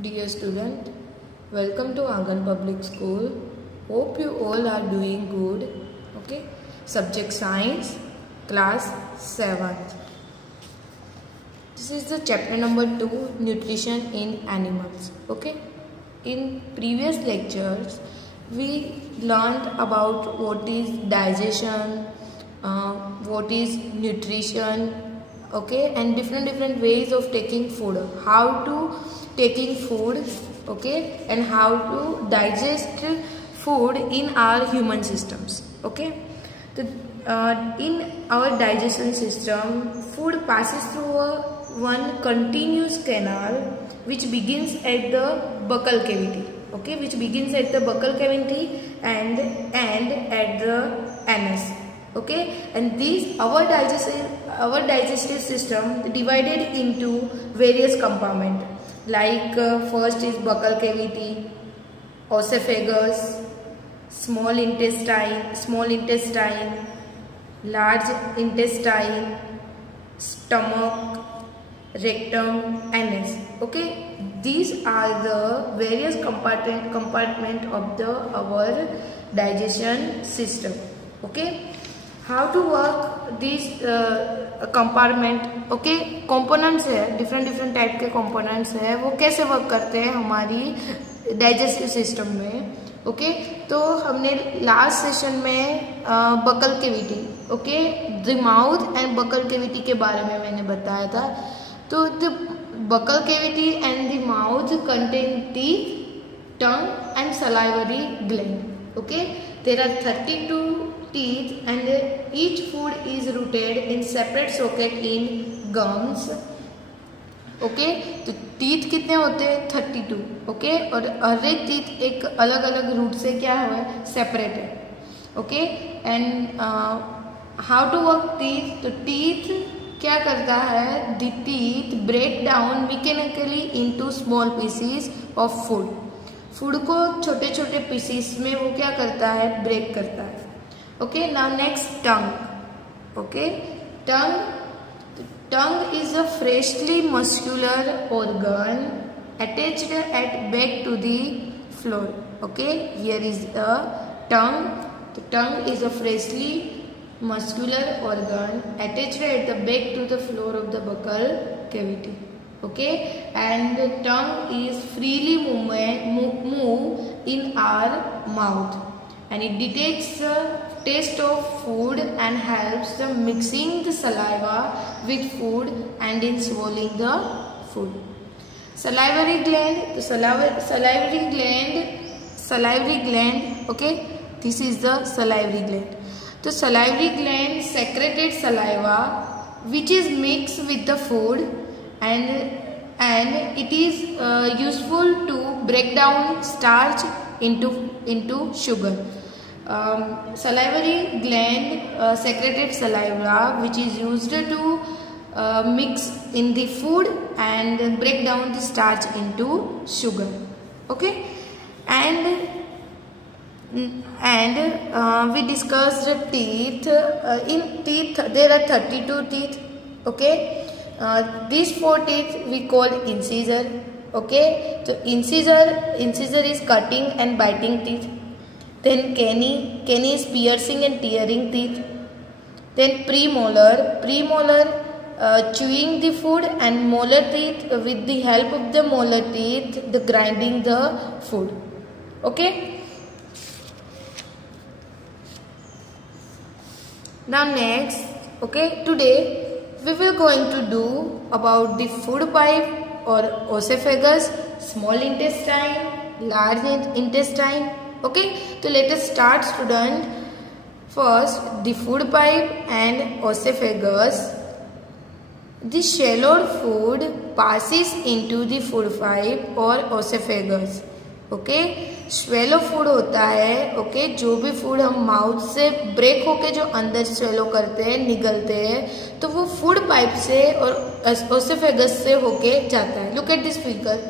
Dear student, welcome to Angan Public School. Hope you all are doing good. Okay, subject science, class 7th. This is the chapter number 2, nutrition in animals. Okay, in previous lectures we learned about what is digestion, what is nutrition, okay, and different ways of taking food, how to taking food, okay, and how to digest food in our human systems. Okay, so in our digestion system, food passes through one continuous canal which begins at the buccal cavity, okay, which begins at the buccal cavity and at the anus. Okay, and these our digestive system divided into various compartments, like first is buccal cavity, esophagus, small intestine, large intestine, stomach, rectum, anus. Okay, these are the various compartment of our digestion system. Okay, how to work these compartment, okay, components है, different type के components है, वो कैसे work करते हैं हमारी digestive system में. Okay, तो हमने लास्ट सेशन में buccal cavity, okay, the mouth and buccal cavity के बारे में मैंने बताया था. तो the buccal cavity and the mouth contain teeth, tongue and salivary gland. Okay, there are 32 teeth and each food is rooted in separate socket in gums. Okay, तो teeth कितने होते हैं? 32. ओके, और हर एक टीथ एक अलग अलग रूट से क्या है? सेपरेट है. Okay, and how to work teeth? तो टीथ क्या करता है? The teeth break down mechanically into small pieces of food. Food को छोटे छोटे पीसेस में वो क्या करता है? ब्रेक करता है. Okay, now next tongue. Okay, tongue is a freshly muscular organ attached at back to the floor. Okay, here is the tongue. The tongue is a freshly muscular organ attached at the back to the floor of the buccal cavity. Okay, and the tongue is freely move in our mouth, and it detects the taste of food and helps the mixing the saliva with food and in swallowing the food. Salivary gland, the salivary gland, okay, this is the salivary gland. The salivary gland secreted saliva which is mixed with the food, and it is useful to break down starch into sugar. Salivary gland secreted saliva which is used to mix in the food and break down the starch into sugar. Okay, and we discussed the teeth. In teeth there are 32 teeth. Okay, these 4 teeth we call incisor. Okay, so incisor is cutting and biting teeth. Then canine is piercing and tearing teeth. Then premolar chewing the food, and molar teeth with the help of the molar teeth the grinding the food. Okay, now next, okay, today we will going to do about the food pipe or esophagus, small intestine, large intestine. Okay, so let us start, student. First, the food pipe and esophagus. The shallow food passes into the food pipe or esophagus. Okay, swallow food होता है. Okay, जो भी food हम mouth से break होके जो अंदर swallow करते हैं, निगलते हैं, तो वो फूड पाइप से और esophagus से होके जाता है. Look at this figure.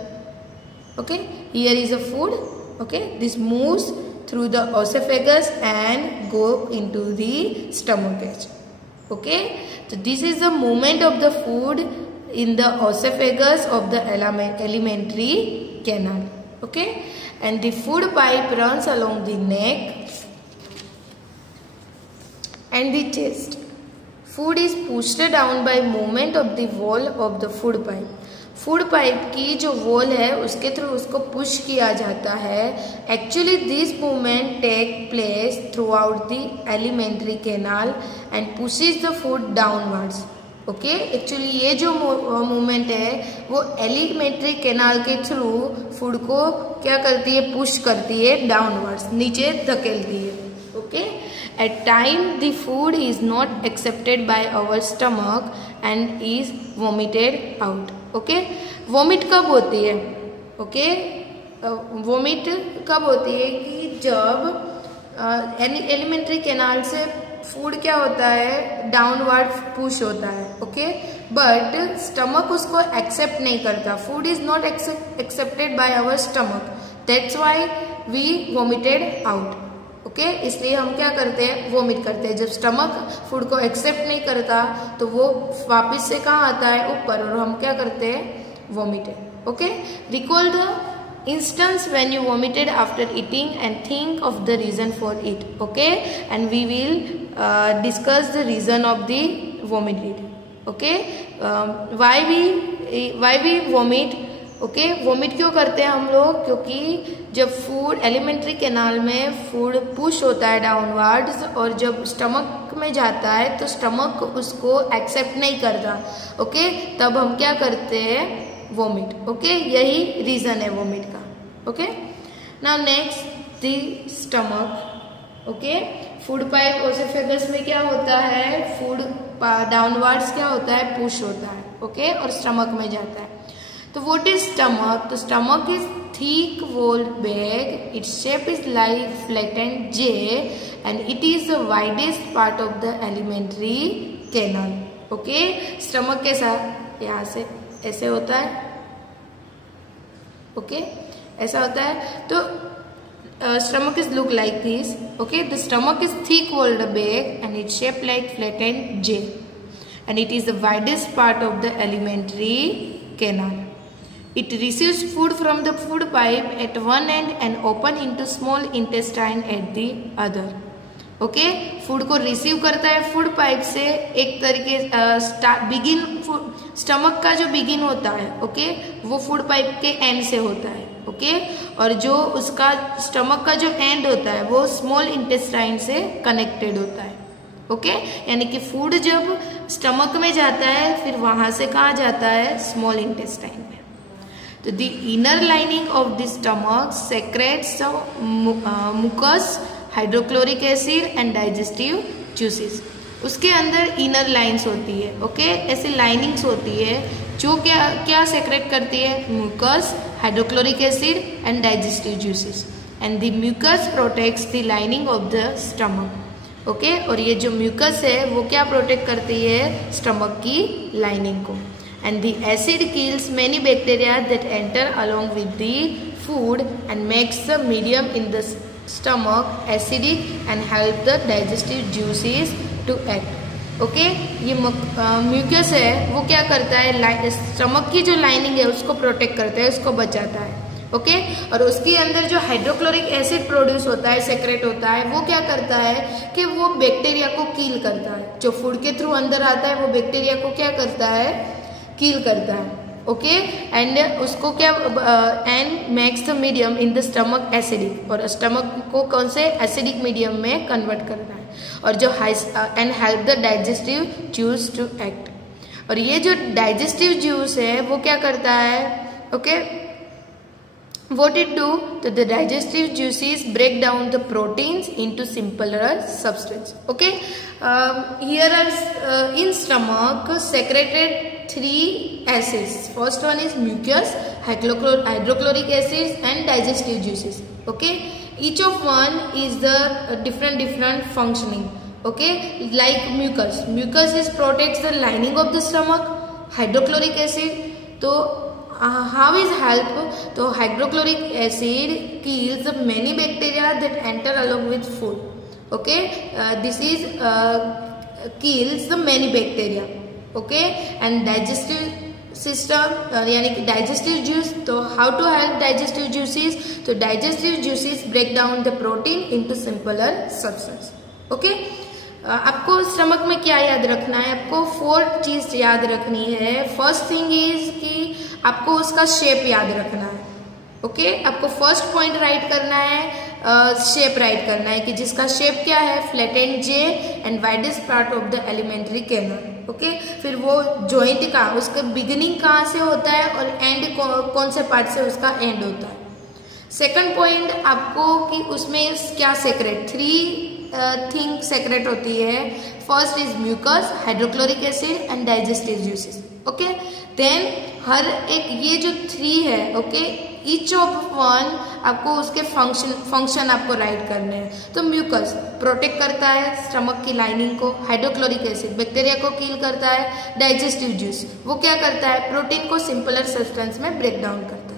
Okay, here is a food. Okay, this moves through the esophagus and go into the stomach. Okay, so this is the movement of the food in the esophagus of the alimentary canal. Okay, and the food pipe runs along the neck and the chest. Food is pushed down by movement of the wall of the food pipe. Food pipe की जो wall है उसके through उसको push किया जाता है. Actually this movement take place throughout the elementary canal and pushes the food downwards. Okay, actually ये जो मूवमेंट है वो एलिमेंट्री कैनाल के थ्रू फूड को क्या करती है, पुश करती है डाउनवर्ड्स, नीचे धकेलती है. Okay, at time the food is not accepted by our stomach and is vomited out. Okay, vomit कब होती है? ओके, वोमिट कब होती है कि जब एलिमेंट्री कैनाल से फूड क्या होता है, डाउनवर्ड पुश होता है. ओके, बट स्टमक उसको एक्सेप्ट नहीं करता. Food is not accepted by our stomach, that's why we vomited out. Okay, इसलिए हम क्या करते हैं, वोमिट करते हैं. जब स्टमक फूड को एक्सेप्ट नहीं करता तो वो वापस से कहाँ आता है, ऊपर, और हम क्या करते हैं, vomited. Okay, recall the instance when you vomited after eating and think of the reason for it. Okay, and we will discuss the reason of the vomited. Okay, why we vomit. Okay, vomit क्यों करते हैं हम लोग, क्योंकि जब food alimentary canal में food push होता है डाउनवर्ड्स और जब स्टमक में जाता है तो स्टमक उसको एक्सेप्ट नहीं करता. ओके, तब हम क्या करते हैं, वोमिट. ओके, यही रीजन है वोमिट का. Okay, now next the stomach. Okay, food pipe oesophagus में क्या होता है, फूड डाउनवर्ड्स क्या होता है, पुश होता है. ओके, और स्टमक में जाता है. तो व्हाट इज स्टमक? तो stomach is thick walled bag. Its shape is like flattened J and it is the widest part of the alimentary canal. Okay, stomach कैसा, यहाँ से ऐसे होता है. Okay, ऐसा होता है. तो stomach is look like this. Okay, the stomach is thick walled bag and its shape like flattened J and it is the widest part of the alimentary canal. It receives food from the food pipe at one end and open into small intestine at the other. Okay, food को receive करता है food pipe से. एक तरीके begin stomach का जो begin होता है, ओके, वो फूड पाइप के एंड से होता है. ओके, और जो उसका स्टमक का जो एंड होता है वो स्मॉल इंटेस्टाइन से कनेक्टेड होता है. ओके, यानी कि फूड जब स्टमक में जाता है फिर वहां से कहाँ जाता है, स्मॉल इंटेस्टाइन में. तो the inner lining of the stomach secrets mucus, hydrochloric acid and digestive juices. उसके अंदर इनर लाइन्स होती है. ओके, ऐसे लाइनिंग्स होती है जो क्या सेक्रेट करती है, mucus, hydrochloric acid and digestive juices. And the mucus protects the lining of the stomach. Okay, और ये जो म्यूकस है वो क्या प्रोटेक्ट करती है, स्टमक की लाइनिंग को. And the acid kills many bacteria that enter along with the food and makes the medium in the stomach acidic and help the digestive juices to act. Okay, ये mucus है वो क्या करता है, stomach की जो lining है उसको प्रोटेक्ट करता है, उसको बचाता है. ओके, और उसके अंदर जो हाइड्रोक्लोरिक एसिड प्रोड्यूस होता है, सेक्रेट होता है, वो क्या करता है कि वो बैक्टीरिया को किल करता है. जो फूड के थ्रू अंदर आता है वो बैक्टीरिया को क्या करता है, किल करता है. ओके, एंड उसको क्या, and makes the medium in the stomach acidic, और स्टमक को कौन से एसिडिक मीडियम में कन्वर्ट करना है. और जो and help the digestive juice to act. और ये जो डाइजेस्टिव जूस है वो क्या करता है, ओके, what it do, तो the digestive juices break down the proteins into simpler substance. Okay, here are in stomach secreted 3 acids. First one is mucus, hydrochloric acids and digestive juices. Okay, each of one is the different functioning. Okay, like mucus is protects the lining of the stomach. Hydrochloric acid, तो how is help, तो hydrochloric acid kills many bacteria that enter along with food. Okay, this is kills the many bacteria. Okay, and digestive system यानी कि digestive juice. तो how to help digestive juices? तो digestive juices break down the protein into simpler substance. Okay, आपको stomach में क्या याद रखना है? आपको 4 चीज याद रखनी है। फर्स्ट थिंग इज कि आपको उसका शेप याद रखना है। ओके, आपको फर्स्ट पॉइंट राइट करना है, शेप राइट करना है कि जिसका शेप क्या है, flattened J and widest part of the elementary canal. Okay, फिर वो जॉइंट का उसका बिगिनिंग कहाँ से होता है और एंड कौन से पार्ट से उसका एंड होता है। सेकंड पॉइंट आपको कि उसमें क्या सेक्रेट, 3 थिंग सेक्रेट होती है। First is mucus, hydrochloric acid and digestive juices. Okay, then हर एक ये जो 3 है, ओके, ईच ऑफ वन आपको उसके फंक्शन आपको राइट करने हैं। तो म्यूकस प्रोटेक्ट करता है स्टमक की लाइनिंग को, हाइड्रोक्लोरिक एसिड बैक्टीरिया को किल करता है, डाइजेस्टिव जूस वो क्या करता है, प्रोटीन को सिंपलर सब्सटेंस में ब्रेक डाउन करता है।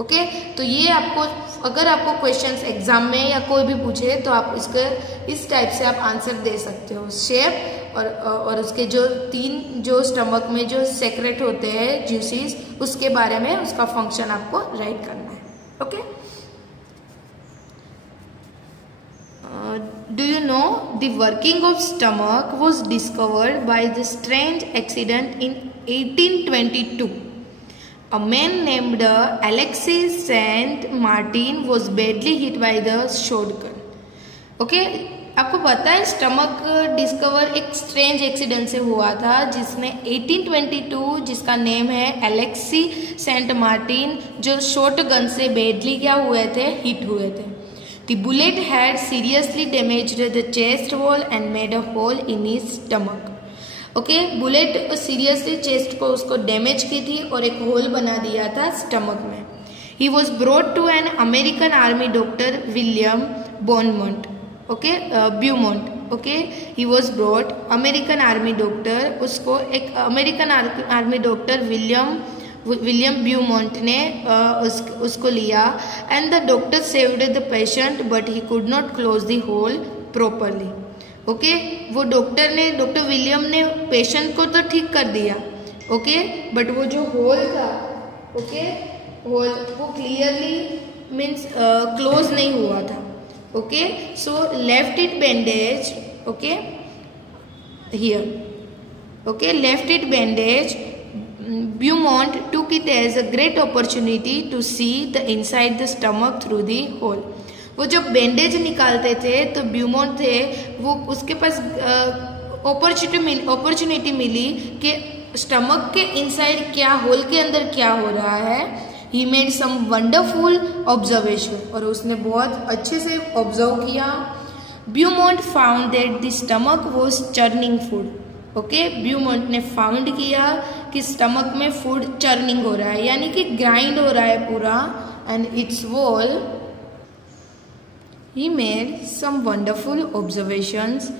ओके, तो ये आपको अगर आपको क्वेश्चंस एग्जाम में या कोई भी पूछे तो आप इसके इस टाइप से आप आंसर दे सकते हो। शेप और उसके जो 3 जो स्टमक में जो सेक्रेट होते हैं जूसेस उसके बारे में उसका फंक्शन आपको राइट करना है। Okay, do you know the working of stomach was discovered by the strange accident in 1822। A man named Alexis Saint Martin was badly hit by the shotgun. Okay, आपको पता है स्टमक डिस्कवर एक strange accident से हुआ था जिसने 1822 जिसका name है एलेक्सी सेंट मार्टिन, जो शॉट गन से बेडली क्या हुए थे, हिट हुए थे। The bullet had seriously damaged the chest wall and made a hole in his stomach. Okay, bullet seriously chest को उसको डैमेज की थी और एक होल बना दिया था स्टमक में। He was brought to an American army doctor William Bonmont, okay, Beaumont. Okay, he was brought American army doctor, उसको एक American army doctor William Beaumont ने उसको लिया and the doctor saved the patient but he could not close the hole properly. Okay, वो doctor William ने patient को तो ठीक कर दिया, ओके, बट वो जो होल था, ओके, होल वो क्लियरली मीन्स क्लोज नहीं हुआ था। Okay, so left it bandage, okay, here, okay, left it bandage. Beaumont took it as a great opportunity to see the inside the stomach through the hole. वो जब bandage निकालते थे तो Beaumont थे वो उसके पास अपॉर्चुनिटी मिली कि स्टमक के इनसाइड क्या, होल के अंदर क्या हो रहा है। He made some wonderful observation और उसने बहुत अच्छे से ऑब्जर्व किया। Beaumont found that the stomach was churning food. Okay, Beaumont ने फाउंड किया कि स्टमक में फूड चर्निंग हो रहा है यानी कि ग्राइंड हो रहा है पूरा, and it's wall. He made some wonderful observations.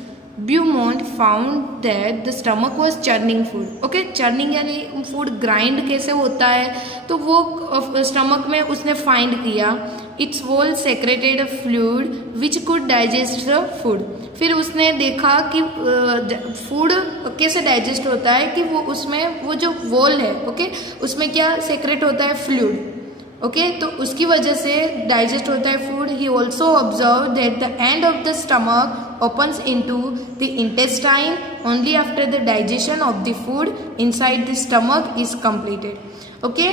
Beaumont found that the stomach was churning food. Okay, churning यानी फूड ग्राइंड कैसे होता है, तो वो स्टमक में उसने फाइंड किया it's wall secreted fluid which could digest the food. फिर उसने देखा कि फूड कैसे डाइजेस्ट होता है कि वो उसमें वो जो वॉल है, ओके, उसमें क्या सेक्रेट होता है, फ्लूइड। ओके, तो उसकी वजह से डाइजेस्ट होता है food. He also observe that the end of the stomach opens into the intestine only after the digestion of the food inside the stomach is completed. Okay,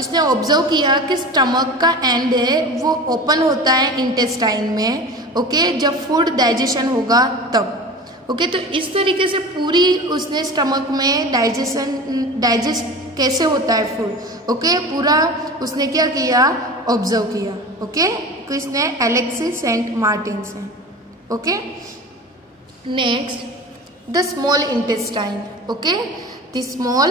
इसने observe किया कि stomach का एंड है वो open होता है intestine में, okay, जब फूड डाइजेशन होगा तब। ओके, तो इस तरीके से पूरी उसने स्टमक में डाइजेस्ट कैसे होता है फूड, ओके, पूरा उसने क्या किया, ऑब्जर्व किया। ओके, तो इसने एलेक्सिस सेंट मार्टिन से। Okay, next the small intestine. Okay, the small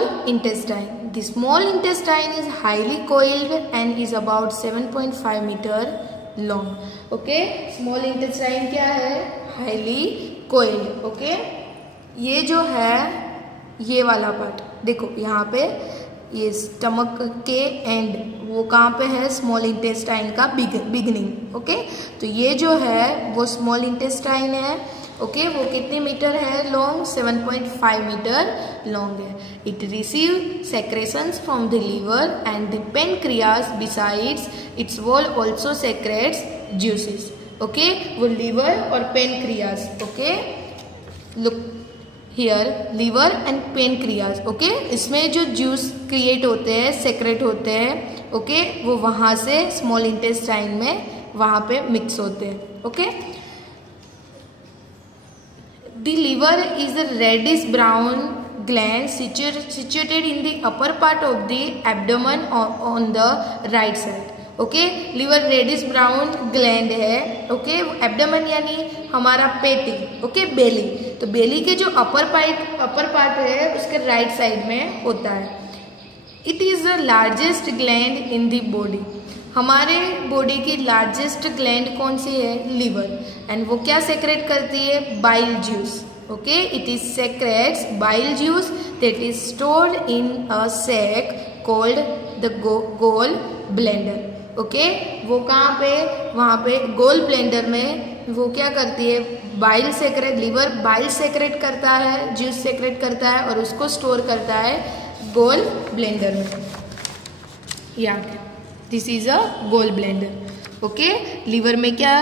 intestine is highly coiled and is about 7.5 metre long. Okay, small intestine क्या है, हाईली कोइल्ड। ओके, ये जो है ये वाला पार्ट देखो यहाँ पे, ये स्टमक के एंड वो कहाँ पे है, स्मॉल इंटेस्टाइन का बिगिनिंग। ओके, तो ये जो है वो स्मॉल इंटेस्टाइन है ओके वो कितने मीटर है लॉन्ग, 7.5 मीटर लॉन्ग है. It receive secretions from the liver and the pancreas. Besides its wall also secretes juices. Okay वो लीवर और pancreas. Okay look here liver and pancreas. Okay इसमें जो juice create होते हैं, secret होते हैं, okay वो वहां से स्मॉल इंटेस्टाइन में वहां पे मिक्स होते हैं. Okay the liver is a reddish brown gland situated in the upper part of the abdomen on the right side. Okay liver reddish brown gland है. ओके एब्डोमेन यानी हमारा पेटी. Okay belly. तो बेली के जो upper part है उसके right side में होता है. It is the largest gland in the body. हमारे बॉडी की लार्जेस्ट ग्लैंड कौन सी है, लीवर. एंड वो क्या सेक्रेट करती है, bile juice. Okay, it is secretes bile juice that is stored in a sac called the gall bladder. Okay, वो कहाँ पे, वहाँ पे गोल ब्लेंडर में वो क्या करती है, bile secrete, liver bile secrete करता है, जूस सेक्रेट करता है और उसको स्टोर करता है गोल ब्लेंडर में. या this is a gall bladder. Okay liver में क्या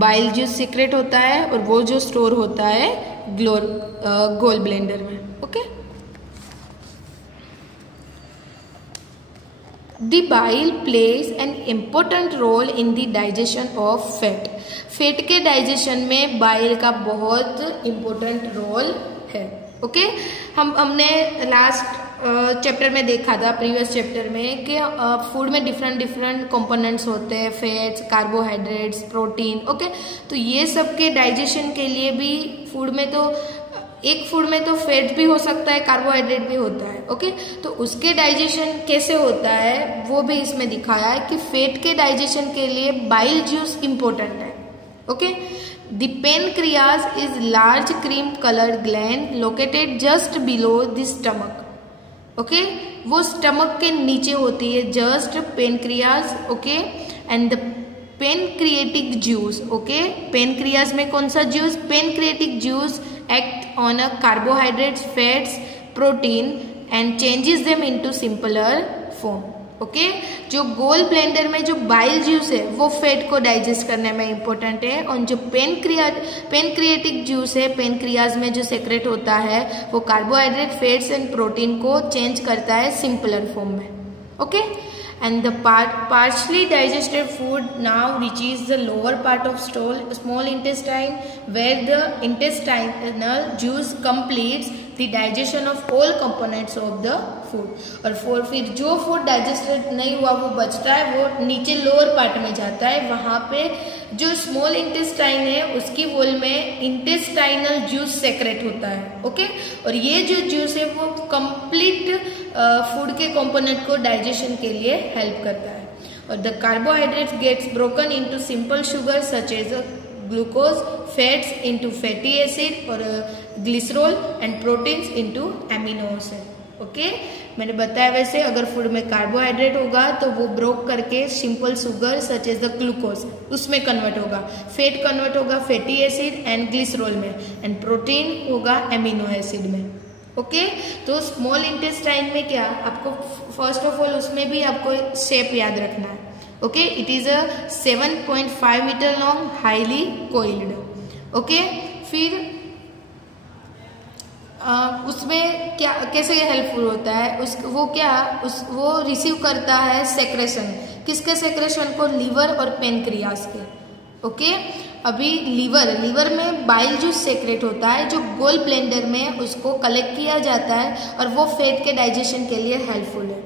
बाइल जूस सीक्रेट होता है और वो जो स्टोर होता है गोल ब्लेंडर में. Okay the bile plays an important role in the digestion of fat. Fat के डाइजेशन में बाइल का बहुत इम्पोर्टेंट रोल है. ओके हमने लास्ट चैप्टर में देखा था, प्रीवियस चैप्टर में, कि फूड में डिफरेंट कंपोनेंट्स होते हैं, फैट्स, कार्बोहाइड्रेट्स, प्रोटीन. ओके तो ये सब के डाइजेशन के लिए भी फूड में तो एक फूड में तो फैट भी हो सकता है, कार्बोहाइड्रेट भी होता है. ओके तो उसके डाइजेशन कैसे होता है वो भी इसमें दिखाया है कि फैट के डाइजेशन के लिए बाइल जूस इम्पोर्टेंट है. Okay the pancreas is large cream coloured gland located just below the stomach. Okay वो स्टमक के नीचे होती है, just pancreas. Okay and the pancreatic juice. Okay pancreas में कौन सा juice, pancreatic juice act on a carbohydrates, fats, protein and changes them into simpler form. Okay जो गोल bladder में जो बाइल जूस है वो फैट को डाइजेस्ट करने में इम्पोर्टेंट है, और जो पेनक्रिएटिक जूस है पेनक्रियाज में जो सेक्रेट होता है वो कार्बोहाइड्रेट, फैट्स एंड प्रोटीन को चेंज करता है सिंपलर फॉर्म में. Okay and the partially digested food now reaches the lower part of small intestine where the intestinal juice completes the digestion of all components of the food. और फिर जो food digested नहीं हुआ वो बचता है, वो नीचे लोअर पार्ट में जाता है. वहां पे जो स्मॉल इंटेस्टाइन है उसकी वॉल में इंटेस्टाइनल जूस सेक्रेट होता है. ओके और ये जो जूस है वो कंप्लीट फूड के कंपोनेंट को डाइजेशन के लिए हेल्प करता है. और the carbohydrates gets broken into simple sugar such as glucose, fats into fatty acid और glycerol and proteins into amino acid. Okay मैंने बताया वैसे अगर फूड में कार्बोहाइड्रेट होगा तो वो ब्रोक करके simple sugar such as the glucose उसमें कन्वर्ट होगा, फैट कन्वर्ट होगा फैटी एसिड एंड ग्लिसरॉल में, एंड प्रोटीन होगा एमिनो एसिड में. ओके तो स्मॉल इंटेस्टाइन में क्या आपको फर्स्ट ऑफ ऑल उसमें भी आपको शेप याद रखना है. Okay it is a 7.5 metre long highly coiled. Okay फिर उसमें क्या कैसे हेल्पफुल होता है, वो रिसीव करता है सेक्रेशन. किसके सेक्रेशन को, लीवर और पेनक्रियास के. ओके अभी लीवर में बाइल जूस सेक्रेट होता है जो गोल ब्लेंडर में उसको कलेक्ट किया जाता है और वो फैट के डाइजेशन के लिए हेल्पफुल है.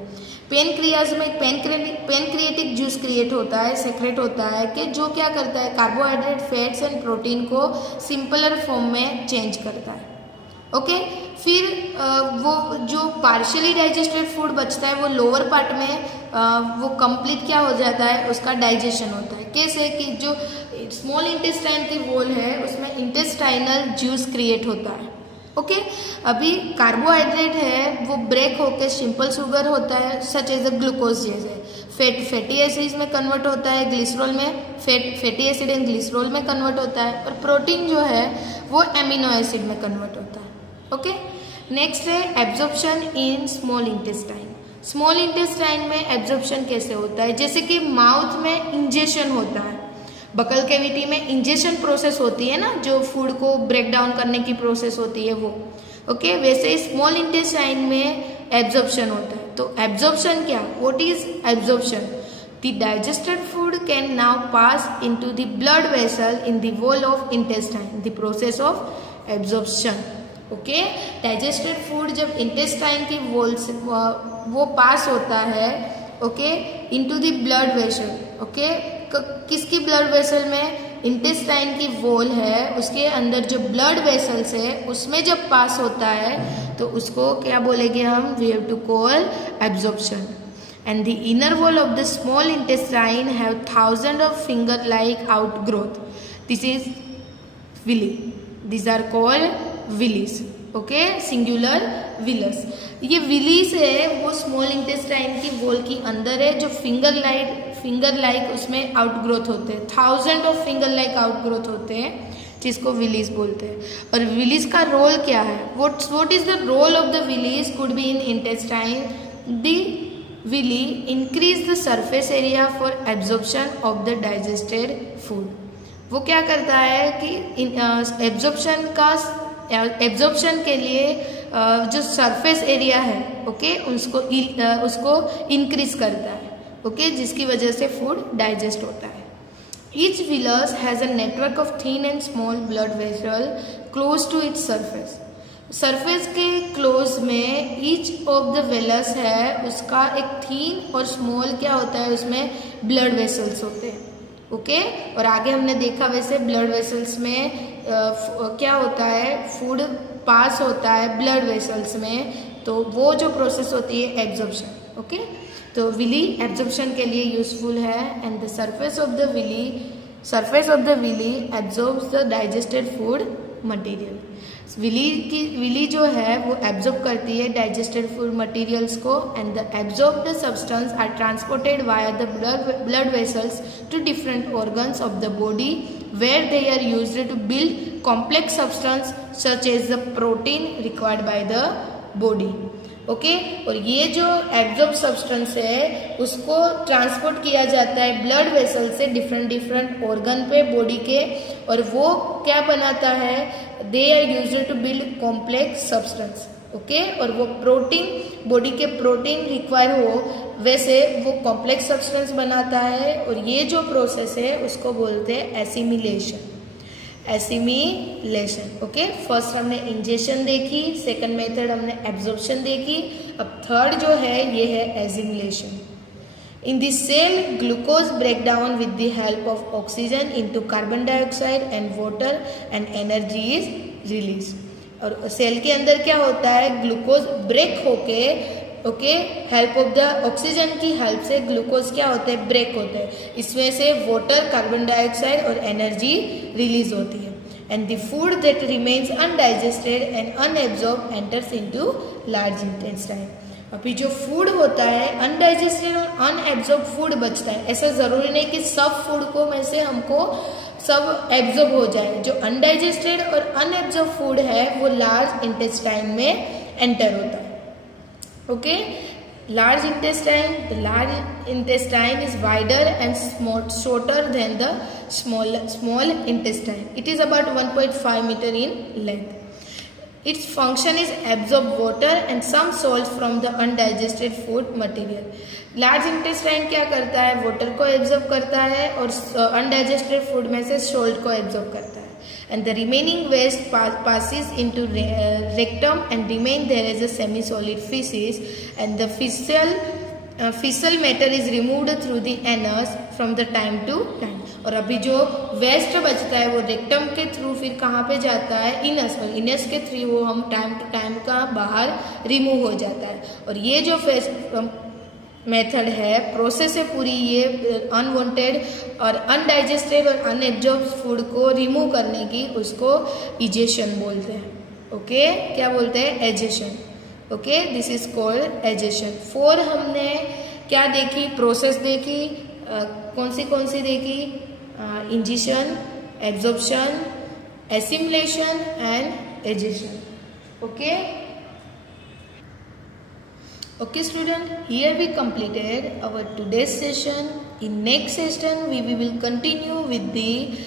पेनक्रियाज में पेनक्रिएटिक जूस क्रिएट होता है, सेक्रेट होता है कि जो क्या करता है कार्बोहाइड्रेट, फैट्स एंड प्रोटीन को सिंपलर फॉर्म में चेंज करता है. ओके फिर वो जो पार्शियली डाइजेस्टेड फूड बचता है वो लोअर पार्ट में वो कंप्लीट क्या हो जाता है, उसका डाइजेशन होता है. कैसे कि जो स्मॉल इंटेस्टाइन की वॉल है उसमें इंटेस्टाइनल जूस क्रिएट होता है. ओके अभी कार्बोहाइड्रेट है वो ब्रेक होकर सिंपल शुगर होता है सच एज अ ग्लूकोज जैसे, फैटी एसिड्स में कन्वर्ट होता है, ग्लिसरॉल में फैटी एसिड एंड ग्लिसरॉल में कन्वर्ट होता है, और प्रोटीन जो है वो एमिनो एसिड में कन्वर्ट होता है। ओके, नेक्स्ट है absorption in small intestine. Small intestine में एब्जॉर्प्शन कैसे होता है, जैसे कि माउथ में इंजेशन होता है, बकल कैविटी में इंजेशन प्रोसेस होती है ना, जो फूड को ब्रेक डाउन करने की प्रोसेस होती है वो। ओके, वैसे स्मॉल इंटेस्टाइन में एब्जॉर्प्शन होता है। तो एब्जॉर्प्शन क्या, what is absorption? The digested food can now pass into the blood vessel in the wall of intestine, the process of absorption. Okay, digested food जब इंटेस्टाइन की wall से वो पास होता है, okay, into the blood vessel. Okay, किसकी blood vessel में? Intestine की wall है, उसके अंदर जो ब्लड वेसल्स है उसमें जब पास होता है तो उसको क्या बोलेंगे हम? We have to call absorption. And the inner wall of the small intestine have thousand of finger like outgrowth, this is villi, this are called villis. Okay, singular villus. ये विलीज है वो स्मॉल इंटेस्टाइन की wall की अंदर है, जो finger like उसमें outgrowth होते हैं, thousand of finger like outgrowth होते हैं, जिसको विलीज बोलते हैं। और विलीज का रोल क्या है? What is the role of the villis could be in intestine? The villi increase the surface area for absorption of the digested food. वो क्या करता है कि एब्जॉर्प्शन के लिए जो सरफेस एरिया है, ओके, उसको इंक्रीज करता है, ओके, जिसकी वजह से फूड डाइजेस्ट होता है। Each villus has a network of thin and small blood vessel close to its surface. Surface के क्लोज में ईच ऑफ द वेलस है, उसका एक थिन और स्मॉल क्या होता है, उसमें ब्लड वेसल्स होते हैं। ओके, और आगे हमने देखा वैसे ब्लड वेसल्स में क्या होता है, फूड पास होता है ब्लड वेसल्स में, तो वो जो प्रोसेस होती है एब्जॉर्प्शन। ओके, तो विली एब्जॉर्प्शन के लिए यूजफुल है। And the surface of the villi absorbs the digested food material. Villi जो है वो एब्जॉर्ब करती है डाइजेस्टेड फूड मटेरियल्स को, and the absorbed substance are transported via the blood vessels to different organs of the body where they are used to build complex substance such as the protein required by the body. Okay, और ये जो absorb substance है उसको transport किया जाता है blood vessel से different organ पे बॉडी के, और वो क्या बनाता है? They are used to build complex substance. Okay, और वो प्रोटीन, बॉडी के प्रोटीन रिक्वायर हो वैसे वो कॉम्प्लेक्स सब्सटेंस बनाता है, और ये जो प्रोसेस है उसको बोलते हैं एसिमिलेशन। ओके, फर्स्ट हमने इंजेक्शन देखी, सेकंड मेथड हमने एब्जॉर्प्शन देखी, अब थर्ड जो है ये है assimilation. In this cell glucose break down with the help of oxygen into carbon dioxide and water and energy is release. और सेल के अंदर क्या होता है? ग्लूकोज ब्रेक होके, okay, help of the oxygen की हेल्प से ग्लूकोज क्या होते हैं? ब्रेक होते हैं, इसमें से वाटर, कार्बन डाइऑक्साइड और एनर्जी रिलीज होती है। And the food that remains undigested and unabsorbed enters into large intestine. अभी जो फूड होता है अनडाइजेस्टेड और अनएब्जॉर्ब फूड बचता है, ऐसा जरूरी नहीं कि सब फूड को में से हमको सब एब्जॉर्ब हो जाए। जो अनडाइजेस्टेड और अनएब्जॉर्ब फूड है वो लार्ज इंटेस्टाइन में एंटर होता है। Okay, large intestine, the large intestine is wider and shorter than the small intestine. It is about 1.5 meter in length. Its function is absorb water and some salts from the undigested food material. Large intestine क्या करता है? Water को absorb करता है और undigested food में से salt को एब्जॉर्ब करता है। And the remaining waste passes into rectum and remain there as a semi-solid feces, and the fecal matter is removed through the anus from the time to time. और अभी जो waste बचता है वो rectum के through फिर कहाँ पे जाता है? इनस, और इनस के थ्रू वो हम टाइम टू टाइम का बाहर रिमूव हो जाता है। और ये जो मेथड है, प्रोसेस है पूरी, ये अनवांटेड और अनडाइजेस्टेड और अनएब्जॉर्ब फूड को रिमूव करने की, उसको इजेशन बोलते हैं। ओके, क्या बोलते हैं? Egestion. Okay, this is called egestion. 4 हमने क्या देखी, प्रोसेस देखी, कौन सी देखी, ingestion, absorption, assimilation and egestion. Okay student, here we completed our today's session. In next session we will continue with the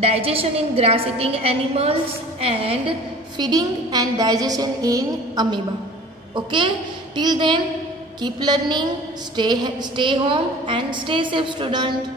digestion in grass eating animals and feeding and digestion in amoeba. Okay, till then keep learning, stay home and stay safe student.